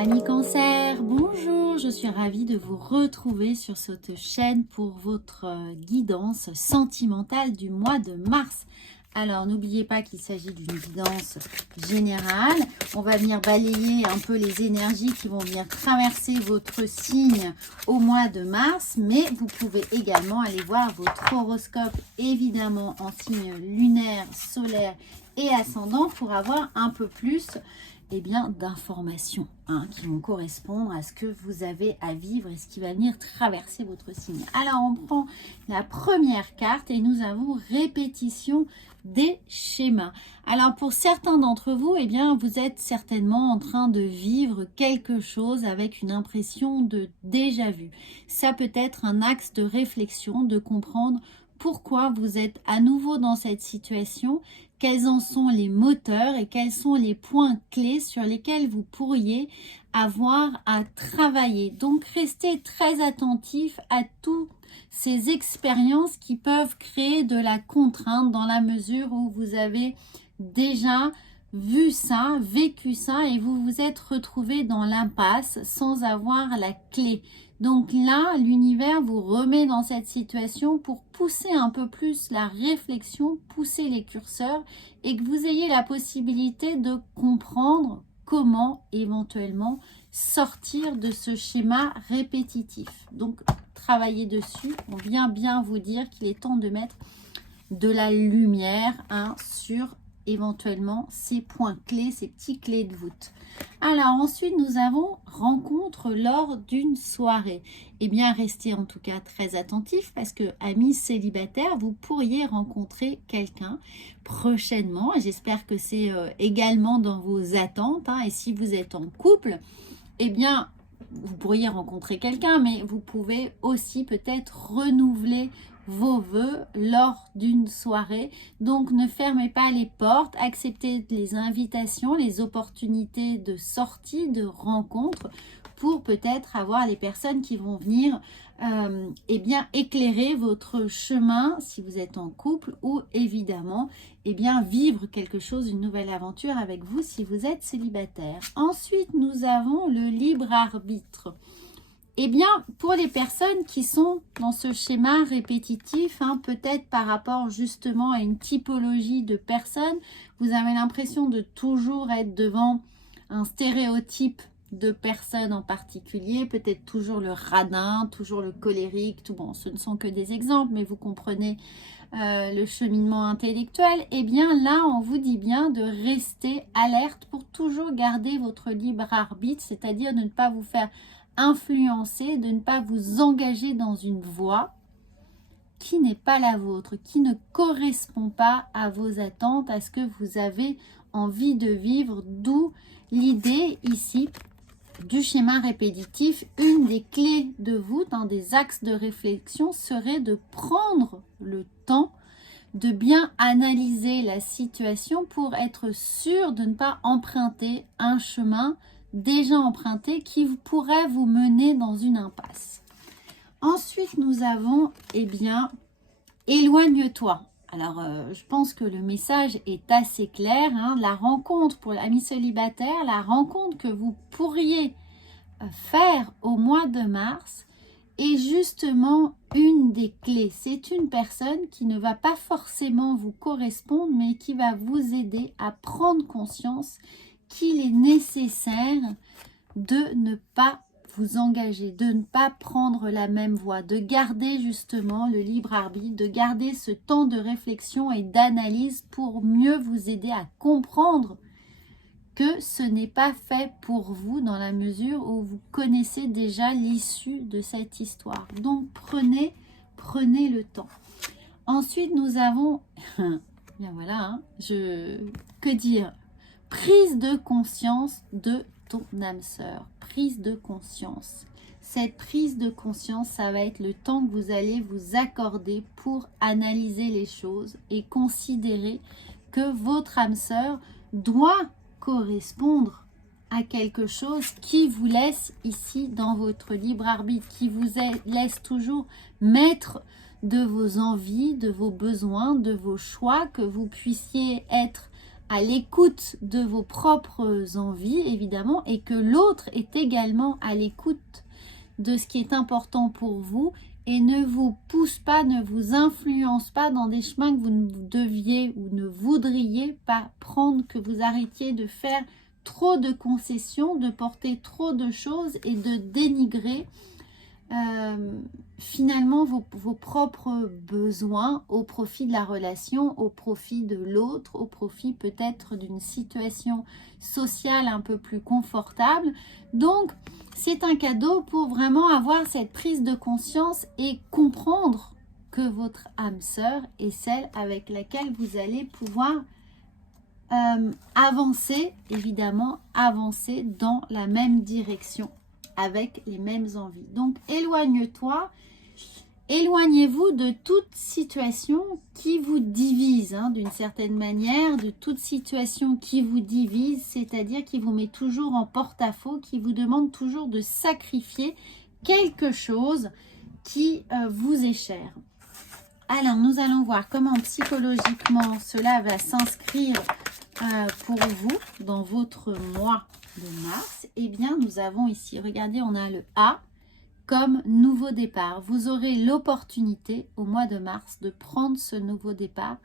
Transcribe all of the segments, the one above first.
Amis Cancer, bonjour, je suis ravie de vous retrouver sur cette chaîne pour votre guidance sentimentale du mois de mars. Alors n'oubliez pas qu'il s'agit d'une guidance générale. On va venir balayer un peu les énergies qui vont venir traverser votre signe au mois de mars. Mais vous pouvez également aller voir votre horoscope, évidemment en signe lunaire, solaire et ascendant pour avoir un peu plus d'informations qui vont correspondre à ce que vous avez à vivre et ce qui va venir traverser votre signe. Alors on prend la première carte et nous avons répétition des schémas. Alors pour certains d'entre vous, vous êtes certainement en train de vivre quelque chose avec une impression de déjà vu. Ça peut être un axe de réflexion, de comprendre pourquoi vous êtes à nouveau dans cette situation, quels en sont les moteurs et quels sont les points clés sur lesquels vous pourriez avoir à travailler. Donc restez très attentif à toutes ces expériences qui peuvent créer de la contrainte dans la mesure où vous avez déjà vu ça, vécu ça et vous vous êtes retrouvé dans l'impasse sans avoir la clé. Donc là, l'univers vous remet dans cette situation pour pousser un peu plus la réflexion, pousser les curseurs et que vous ayez la possibilité de comprendre comment éventuellement sortir de ce schéma répétitif. Donc, travaillez dessus. On vient bien vous dire qu'il est temps de mettre de la lumière sur éventuellement ces points clés, ces petits clés de voûte. Alors ensuite nous avons rencontre lors d'une soirée. Restez en tout cas très attentifs parce que amis célibataires, vous pourriez rencontrer quelqu'un prochainement et j'espère que c'est également dans vos attentes et si vous êtes en couple, vous pourriez rencontrer quelqu'un, mais vous pouvez aussi peut-être renouveler vos vœux lors d'une soirée. Donc ne fermez pas les portes, acceptez les invitations, les opportunités de sortie, de rencontre pour peut-être avoir les personnes qui vont venir éclairer votre chemin si vous êtes en couple ou évidemment vivre quelque chose, une nouvelle aventure avec vous si vous êtes célibataire. Ensuite, nous avons le libre arbitre. Pour les personnes qui sont dans ce schéma répétitif, peut-être par rapport justement à une typologie de personnes, vous avez l'impression de toujours être devant un stéréotype de personnes en particulier, peut-être toujours le radin, toujours le colérique, tout bon, ce ne sont que des exemples, mais vous comprenez le cheminement intellectuel. Là, on vous dit bien de rester alerte pour toujours garder votre libre arbitre, c'est-à-dire de ne pas vous faire influencer, de ne pas vous engager dans une voie qui n'est pas la vôtre, qui ne correspond pas à vos attentes, à ce que vous avez envie de vivre, d'où l'idée ici du schéma répétitif. Une des clés de voûte, des axes de réflexion serait de prendre le temps de bien analyser la situation pour être sûr de ne pas emprunter un chemin déjà emprunté qui pourrait vous mener dans une impasse. Ensuite, nous avons, éloigne-toi. Alors, je pense que le message est assez clair. La rencontre pour l'ami célibataire, la rencontre que vous pourriez faire au mois de mars est justement une des clés. C'est une personne qui ne va pas forcément vous correspondre, mais qui va vous aider à prendre conscience qu'il est nécessaire de ne pas vous engager, de ne pas prendre la même voie, de garder justement le libre arbitre, de garder ce temps de réflexion et d'analyse pour mieux vous aider à comprendre que ce n'est pas fait pour vous dans la mesure où vous connaissez déjà l'issue de cette histoire. Donc prenez le temps. Ensuite nous avons, que dire ? Prise de conscience de ton âme sœur, prise de conscience. Cette prise de conscience, ça va être le temps que vous allez vous accorder pour analyser les choses et considérer que votre âme sœur doit correspondre à quelque chose qui vous laisse ici dans votre libre arbitre, qui vous laisse toujours maître de vos envies, de vos besoins, de vos choix, que vous puissiez être à l'écoute de vos propres envies, évidemment, et que l'autre est également à l'écoute de ce qui est important pour vous et ne vous pousse pas, ne vous influence pas dans des chemins que vous ne deviez ou ne voudriez pas prendre, que vous arrêtiez de faire trop de concessions, de porter trop de choses et de dénigrer finalement vos propres besoins au profit de la relation, au profit de l'autre, au profit peut-être d'une situation sociale un peu plus confortable. Donc, c'est un cadeau pour vraiment avoir cette prise de conscience et comprendre que votre âme sœur est celle avec laquelle vous allez pouvoir avancer, évidemment, avancer dans la même direction avec les mêmes envies. Donc, éloignez-vous de toute situation qui vous divise, hein, d'une certaine manière, de toute situation qui vous divise, c'est-à-dire qui vous met toujours en porte-à-faux, qui vous demande toujours de sacrifier quelque chose qui vous est cher. Alors, nous allons voir comment psychologiquement cela va s'inscrire pour vous dans votre mois de mars. Eh bien, nous avons ici, regardez, on a le A comme nouveau départ. Vous aurez l'opportunité au mois de mars de prendre ce nouveau départ,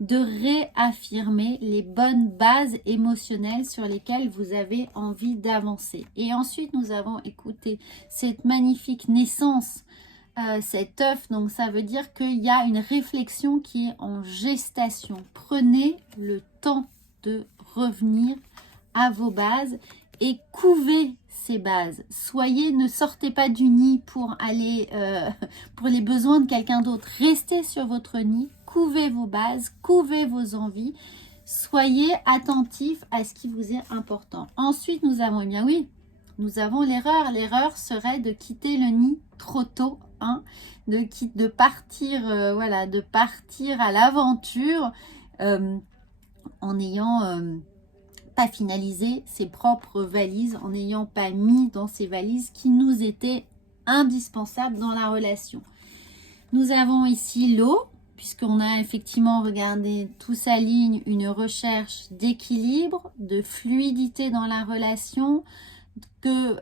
de réaffirmer les bonnes bases émotionnelles sur lesquelles vous avez envie d'avancer. Et ensuite, nous avons écouté cette magnifique naissance, cet œuf. Donc, ça veut dire qu'il y a une réflexion qui est en gestation. Prenez le temps de revenir à vos bases et couvez ces bases. Ne sortez pas du nid pour aller pour les besoins de quelqu'un d'autre. Restez sur votre nid, couvez vos bases, couvez vos envies. Soyez attentifs à ce qui vous est important. Ensuite, nous avons, eh bien oui, nous avons l'erreur. L'erreur serait de quitter le nid trop tôt, hein, de partir, voilà, de partir à l'aventure en n'ayant pas finalisé ses propres valises, en n'ayant pas mis dans ces valises qui nous étaient indispensables dans la relation. Nous avons ici l'eau, puisqu'on a effectivement regardé, tout s'aligne, une recherche d'équilibre, de fluidité dans la relation, que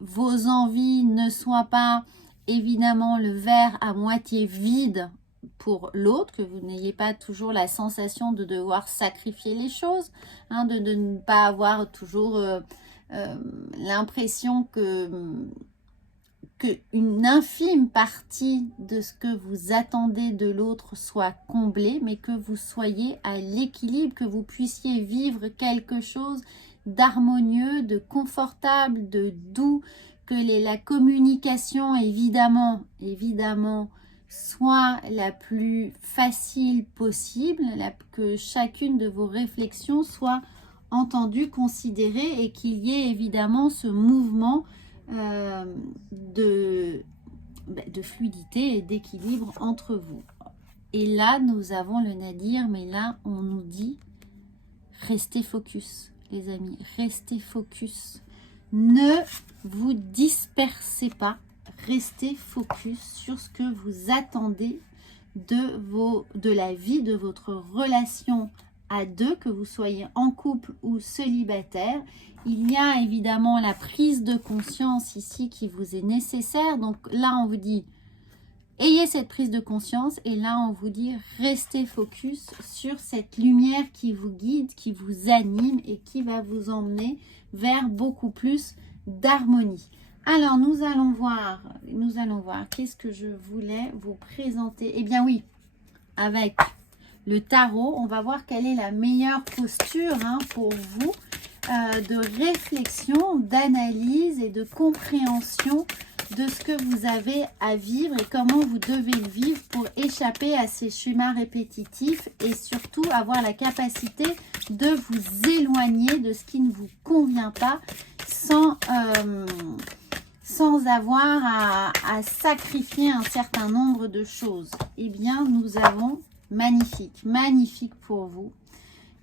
vos envies ne soient pas évidemment le verre à moitié vide pour l'autre, que vous n'ayez pas toujours la sensation de devoir sacrifier les choses, hein, de ne pas avoir toujours l'impression qu'une infime partie de ce que vous attendez de l'autre soit comblée, mais que vous soyez à l'équilibre, que vous puissiez vivre quelque chose d'harmonieux, de confortable, de doux, que la communication évidemment soit la plus facile possible, que chacune de vos réflexions soit entendue, considérée et qu'il y ait évidemment ce mouvement de fluidité et d'équilibre entre vous. Et là, nous avons le nadir, mais là, on nous dit restez focus, les amis, restez focus. Ne vous dispersez pas. Restez focus sur ce que vous attendez de la vie, de votre relation à deux, que vous soyez en couple ou célibataire. Il y a évidemment la prise de conscience ici qui vous est nécessaire. Donc là, on vous dit, ayez cette prise de conscience. Et là, on vous dit, restez focus sur cette lumière qui vous guide, qui vous anime et qui va vous emmener vers beaucoup plus d'harmonie. Alors, nous allons voir, qu'est-ce que je voulais vous présenter. Eh bien oui, avec le tarot, on va voir quelle est la meilleure posture, hein, pour vous, de réflexion, d'analyse et de compréhension de ce que vous avez à vivre et comment vous devez le vivre pour échapper à ces schémas répétitifs et surtout avoir la capacité de vous éloigner de ce qui ne vous convient pas sans avoir à sacrifier un certain nombre de choses. Eh bien, nous avons magnifique pour vous,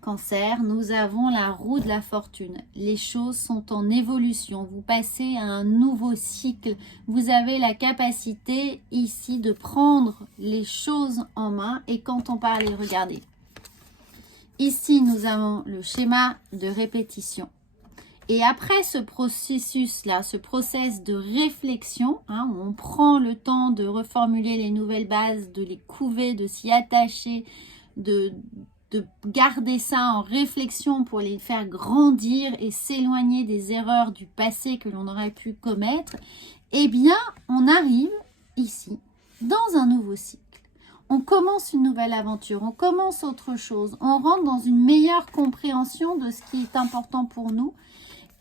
Cancer, nous avons la roue de la fortune. Les choses sont en évolution. Vous passez à un nouveau cycle. Vous avez la capacité ici de prendre les choses en main. Et quand on parlait, regardez, Ici, nous avons le schéma de répétition. Et après ce processus-là, ce process de réflexion, hein, où on prend le temps de reformuler les nouvelles bases, de les couver, de s'y attacher, de garder ça en réflexion pour les faire grandir et s'éloigner des erreurs du passé que l'on aurait pu commettre, eh bien, on arrive ici, dans un nouveau cycle. On commence une nouvelle aventure, on commence autre chose, on rentre dans une meilleure compréhension de ce qui est important pour nous,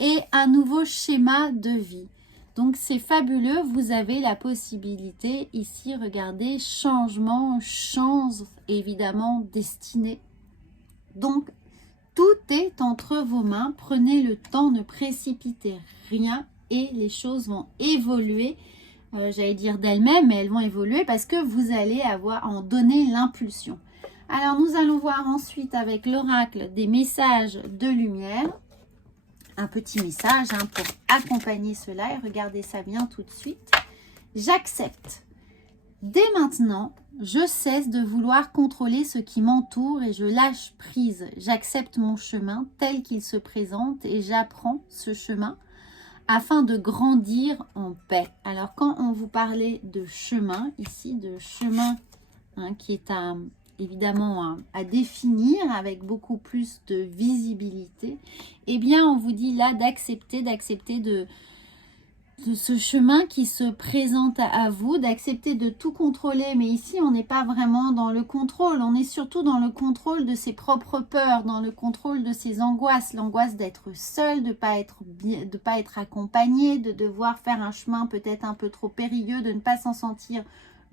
et un nouveau schéma de vie. Donc c'est fabuleux, vous avez la possibilité ici, regardez, changement, chance, évidemment, destinée. Donc tout est entre vos mains, prenez le temps, ne précipitez rien et les choses vont évoluer, j'allais dire d'elles-mêmes, mais elles vont évoluer parce que vous allez en donner l'impulsion. Alors nous allons voir ensuite avec l'oracle des messages de lumière. Un petit message pour accompagner cela et regardez ça bien tout de suite. J'accepte. Dès maintenant, je cesse de vouloir contrôler ce qui m'entoure et je lâche prise. J'accepte mon chemin tel qu'il se présente et j'apprends ce chemin afin de grandir en paix. Alors quand on vous parlait de chemin, ici de chemin qui est évidemment à définir avec beaucoup plus de visibilité, eh bien on vous dit là d'accepter de ce chemin qui se présente à vous, d'accepter de tout contrôler. Mais ici on n'est pas vraiment dans le contrôle, on est surtout dans le contrôle de ses propres peurs, dans le contrôle de ses angoisses, l'angoisse d'être seul, de ne pas être accompagné, de devoir faire un chemin peut-être un peu trop périlleux, de ne pas s'en sentir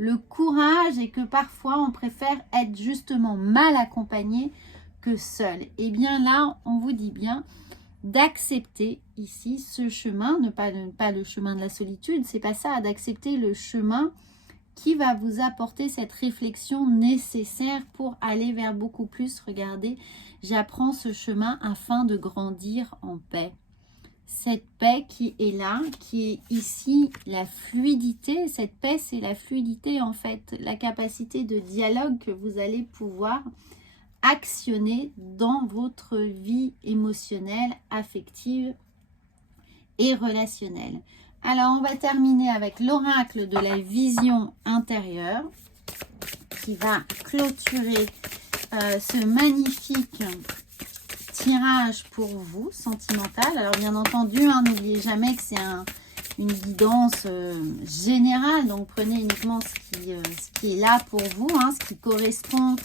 le courage et que parfois on préfère être justement mal accompagné que seul. Et bien là, on vous dit bien d'accepter ici ce chemin, ne pas le chemin de la solitude, c'est pas ça, d'accepter le chemin qui va vous apporter cette réflexion nécessaire pour aller vers beaucoup plus. Regardez, j'apprends ce chemin afin de grandir en paix. Cette paix qui est là, qui est ici la fluidité. Cette paix, c'est la fluidité en fait, la capacité de dialogue que vous allez pouvoir actionner dans votre vie émotionnelle, affective et relationnelle. Alors, on va terminer avec l'oracle de la vision intérieure qui va clôturer ce magnifique tirage pour vous, sentimental. Alors bien entendu, n'oubliez jamais que c'est une guidance générale, donc prenez uniquement ce qui est là pour vous, ce qui correspond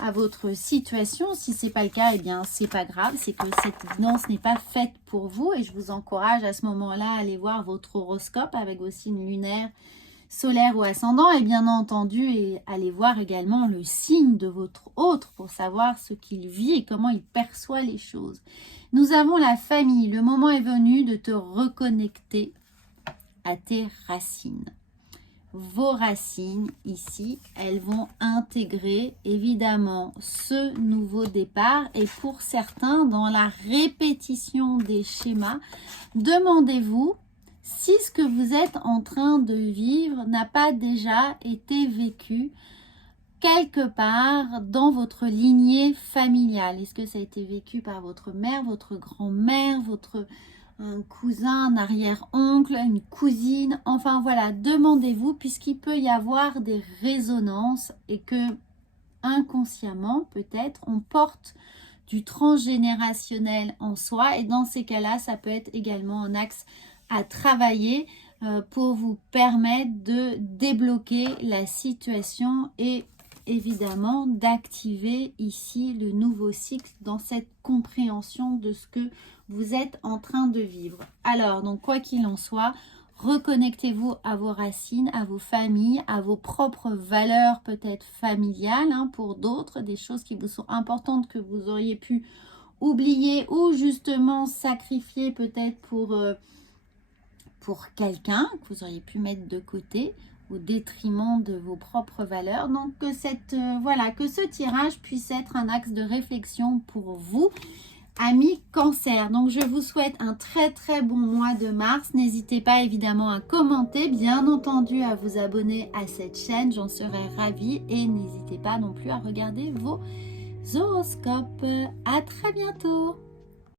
à votre situation. Si c'est pas le cas, eh bien c'est pas grave, c'est que cette guidance n'est pas faite pour vous et je vous encourage à ce moment-là à aller voir votre horoscope avec vos signes lunaires, solaire ou ascendant et bien entendu et allez voir également le signe de votre autre pour savoir ce qu'il vit et comment il perçoit les choses. Nous avons la famille. Le moment est venu de te reconnecter à tes racines. Vos racines ici, elles vont intégrer évidemment ce nouveau départ et pour certains dans la répétition des schémas, demandez-vous si ce que vous êtes en train de vivre n'a pas déjà été vécu quelque part dans votre lignée familiale. Est-ce que ça a été vécu par votre mère, votre grand-mère, un cousin, un arrière-oncle, une cousine? Enfin voilà, demandez-vous puisqu'il peut y avoir des résonances et que inconsciemment peut-être on porte du transgénérationnel en soi et dans ces cas-là, ça peut être également un axe à travailler pour vous permettre de débloquer la situation et évidemment d'activer ici le nouveau cycle dans cette compréhension de ce que vous êtes en train de vivre. Alors, donc quoi qu'il en soit, reconnectez-vous à vos racines, à vos familles, à vos propres valeurs peut-être familiales pour d'autres, des choses qui vous sont importantes que vous auriez pu oublier ou justement sacrifier peut-être pour quelqu'un que vous auriez pu mettre de côté au détriment de vos propres valeurs. Donc que que ce tirage puisse être un axe de réflexion pour vous, amis Cancer. Donc je vous souhaite un très très bon mois de mars. N'hésitez pas évidemment à commenter, bien entendu à vous abonner à cette chaîne, j'en serais ravie et n'hésitez pas non plus à regarder vos horoscopes. À très bientôt.